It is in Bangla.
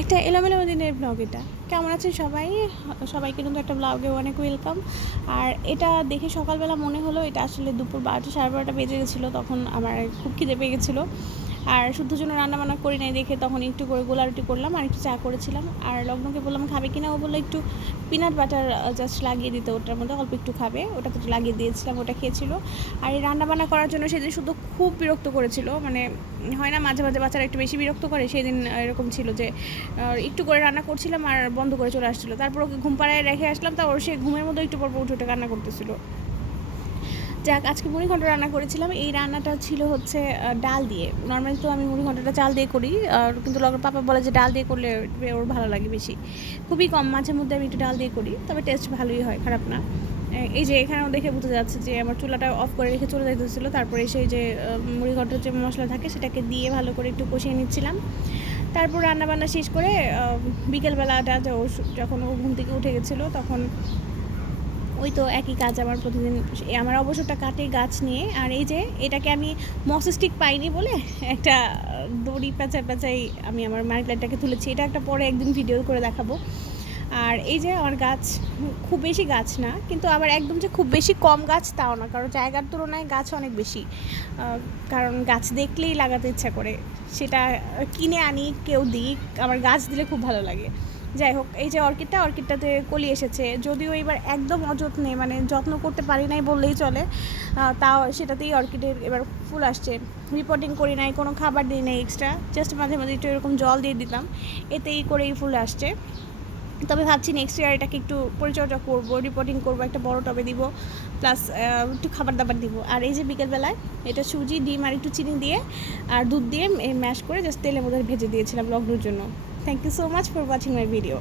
একটা এলোমেলো দিনের ব্লগ এটা। কেমন আছেন সবাই? সবাইকে কিন্তু একটা ব্লগে অনেক ওয়েলকাম আর এটা দেখে সকালবেলা মনে হলো, এটা আসলে দুপুর বারোটা সাড়ে বারোটা বেজে গেছিল, তখন আমার খুব খিদে পেয়ে গেছিল। আর শুদ্ধ জন্য রান্নাবান্না করি নাই দেখে তখন একটু করে গোলা রুটি করলাম আর একটু চা করেছিলাম। আর লগ্নকে বললাম, খাবে কিনা? ও বলল, একটু পিনাট বাটার জাস্ট লাগিয়ে দিতে। ওটার মধ্যে অল্প একটু খাবে। ওটাতে একটু লাগিয়ে দিয়েছিলাম, ওটা খেয়েছিল। আর এই রান্নাবান্না করার জন্য সেদিন শুধু খুব বিরক্ত করেছিল মানে হয় না, মাঝে মাঝে বাচ্চারা একটু বেশি বিরক্ত করে, সেদিন এরকম ছিল যে একটু করে রান্না করছিলাম আর বন্ধ করে চলে আসছিল। তারপর ওকে ঘুম পাড়ায় রেখে আসলাম, তা ওর সে ঘুমের মধ্যে একটু পর উঠে উঠে রান্না করতেছিল। যাক, আজকে মুড়ি ঘন্ট রান্না করেছিলাম। এই রান্নাটা ছিল হচ্ছে ডাল দিয়ে। নর্মালি তো আমি মুড়ি ঘন্টটা চাল দিয়ে করি, আর কিন্তু লগের পাপা বলে যে ডাল দিয়ে করলে ওর ভালো লাগে বেশি। খুবই কম মাঝে মধ্যে আমি একটু ডাল দিয়ে করি, তবে টেস্ট ভালোই হয়, খারাপ না। এই যে এখানেও দেখে বোঝা যাচ্ছে যে আমার চুলাটা অফ করে রেখে চলে যাইতেছিলো। তারপরে সেই যে মুড়ি ঘন্টের যে মশলা থাকে, সেটাকে দিয়ে ভালো করে একটু কষিয়ে নিচ্ছিলাম। তারপর রান্নাবান্না শেষ করে বিকেলবেলাটা যখন ও ঘুম থেকে উঠে গেছিল, তখন ওই তো একই কাজ আমার প্রতিদিন আমার অবসরটা কাটে গাছ নিয়ে, আর এই যে এটাকে আমি মসস্টিক পাইনি বলে একটা দড়ি পেঁচা পেঁচাই আমি আমার মার্কেটটাকে তুলেছি। এটা একটা পরে একদিন ভিডিও করে দেখাবো। আর এই যে আমার গাছ, খুব বেশি গাছ না, কিন্তু আবার একদম যে খুব বেশি কম গাছ তাও না, কারণ জায়গার তুলনায় গাছ অনেক বেশি। কারণ গাছ দেখলেই লাগাতে ইচ্ছা করে। সেটা কিনে আনি, কেউ দিই আমার গাছ দিলে খুব ভালো লাগে। যাই হোক, এই যে অর্কিডটা, অর্কিডটাতে কলি এসেছে। যদিও এবার একদম অযত্নে মানে যত্ন করতে পারি নাই বললেই চলে। তাও সেটাতেই অর্কিডের এবার ফুল আসছে। রিপোর্টিং করি নাই, কোনো খাবার দিই নাই এক্সট্রা জাস্ট মাঝে মাঝে একটু এরকম জল দিয়ে দিতাম। এতেই করেই ফুল আসছে। তবে ভাবছি নেক্সট ইয়ার এটাকে একটু পরিচর্যা করব রিপোর্টিং করব, একটা বড় টবে দিব প্লাস একটু খাবার দাবার দিব। আর এই যে বিকেলবেলায়, এটা সুজি, ডিম আর একটু চিনি দিয়ে, আর দুধ দিয়ে ম্যাশ করে জাস্ট তেলের মধ্যে ভেজে দিয়েছিলাম লগ্নের জন্য। Thank you so much for watching my video